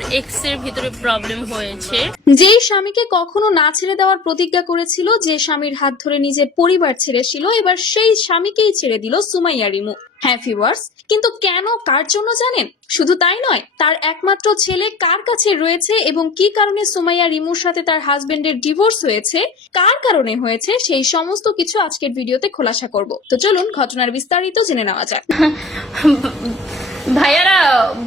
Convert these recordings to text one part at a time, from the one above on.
আর x এর ভিতরে problem হয়েছে। যেই স্বামীকে কখনো না ছেড়ে দেওয়ার প্রতিজ্ঞা করেছিল, যে স্বামীর হাত ধরে নিজের পরিবার ছেড়েছিল, এবার সেই স্বামীকেই ছেড়ে দিল সুমাইয়া রিমু। হ্যাঁ ভিউয়ার্স, কিন্তু কেন, কার জন্য জানেন? শুধু তাই নয়, তার একমাত্র ছেলে কার কাছে রয়েছে এবং কি কারণে সুমাইয়া রিমুর সাথে তার হাজবেন্ডের ডিভোর্স হয়েছে, কার কারণে হয়েছে, সেই সমস্ত কিছু আজকের ভিডিওতে খোলাসা করব। তো চলুন ঘটনার বিস্তারিত জেনে নেওয়া যাক। ভাইয়ারা,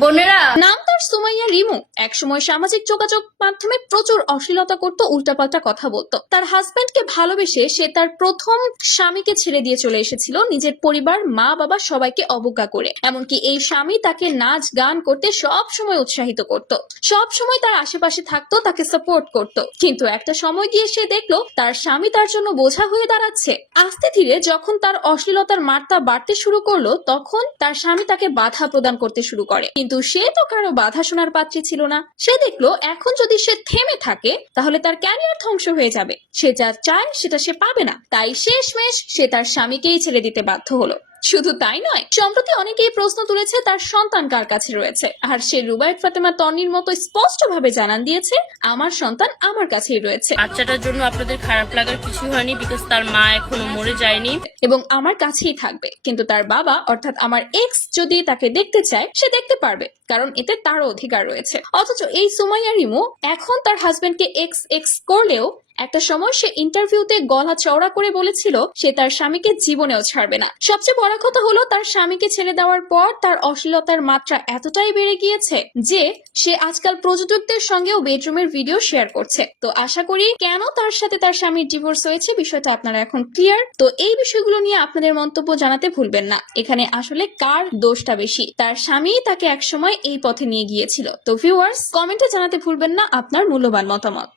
বোনেরা, নাম তার সুমাইয়া রিমু। একসময় সামাজিক যোগাযোগ মাধ্যমে প্রচুর অশ্লীলতা করত, উল্টাপাল্টা কথা বলতো। তার হাজবেন্ডকে ভালোবেসে সে তার প্রথম স্বামীকে ছেড়ে দিয়ে চলে এসেছিল, নিজের পরিবার, মা বাবা সবাইকে অবজ্ঞা করে। এমনকি এই স্বামী তাকে নাচ গান করতে সব সময় উৎসাহিত করত, সব সময় তার আশেপাশে থাকতো, তাকে সাপোর্ট করত। কিন্তু একটা সময় গিয়ে সে দেখলো তার স্বামী তার জন্য বোঝা হয়ে দাঁড়াচ্ছে। আস্তে ধীরে যখন তার অশ্লীলতার মাত্রা বাড়তে শুরু করলো, তখন তার স্বামী তাকে বাধা প্রদান করতে শুরু করে। কিন্তু সে তো কারো বাধা শোনার পাত্রী ছিল না। সে দেখলো এখন যদি সে থেমে থাকে তাহলে তার ক্যারিয়ার ধ্বংস হয়ে যাবে। সে যা চায় সেটা সে পাবে না। তাই শেষমেশ সে তার স্বামীকেই ছেড়ে দিতে বাধ্য হলো। শুধু তাই নয়, সম্প্রতি অনেকেই প্রশ্ন তুলেছে তার সন্তান কার কাছে রয়েছে। আর সে রুবায়েত ফাতেমা তন্নির মতো স্পষ্টভাবে জানান দিয়েছে, আমার সন্তান আমার কাছেই রয়েছে। বাচ্চাটার জন্য আপনাদের খারাপ লাগার কিছু হয়নি, বিকজ তার মা এখনো মরে যায়নি এবং আমার কাছেই থাকবে। কিন্তু তার বাবা অর্থাৎ আমার এক্স যদি তাকে দেখতে চায় সে দেখতে পারবে, কারণ এতে তারও অধিকার রয়েছে। অথচ এই সুমাইয়া রিমু এখন তার হাজবেন্ডকে এক্স এক্স করলেও একটা সময় সে ইন্টারভিউতে গলা চওড়া করে বলেছিল সে তার স্বামীকে জীবনেও ছাড়বে না। সবচেয়ে বড় কথা হলো, তার স্বামীকে ছেড়ে দেওয়ার পর তার অশ্লীলতার মাত্রা এতটাই বেড়ে গিয়েছে যে সে আজকাল প্রযোজকদের সঙ্গেও বেডরুমের ভিডিও শেয়ার করছে। তো আশা করি কেন তার সাথে তার স্বামীর ডিভোর্স হয়েছে বিষয়টা আপনারা এখন ক্লিয়ার। তো এই বিষয়গুলো নিয়ে আপনাদের মন্তব্য জানাতে ভুলবেন না। এখানে আসলে কার দোষটা বেশি? তার স্বামী তাকে একসময় এই পথে নিয়ে গিয়েছিল। তো ভিউয়ার্স, কমেন্টে জানাতে ভুলবেন না আপনার মূল্যবান মতামত।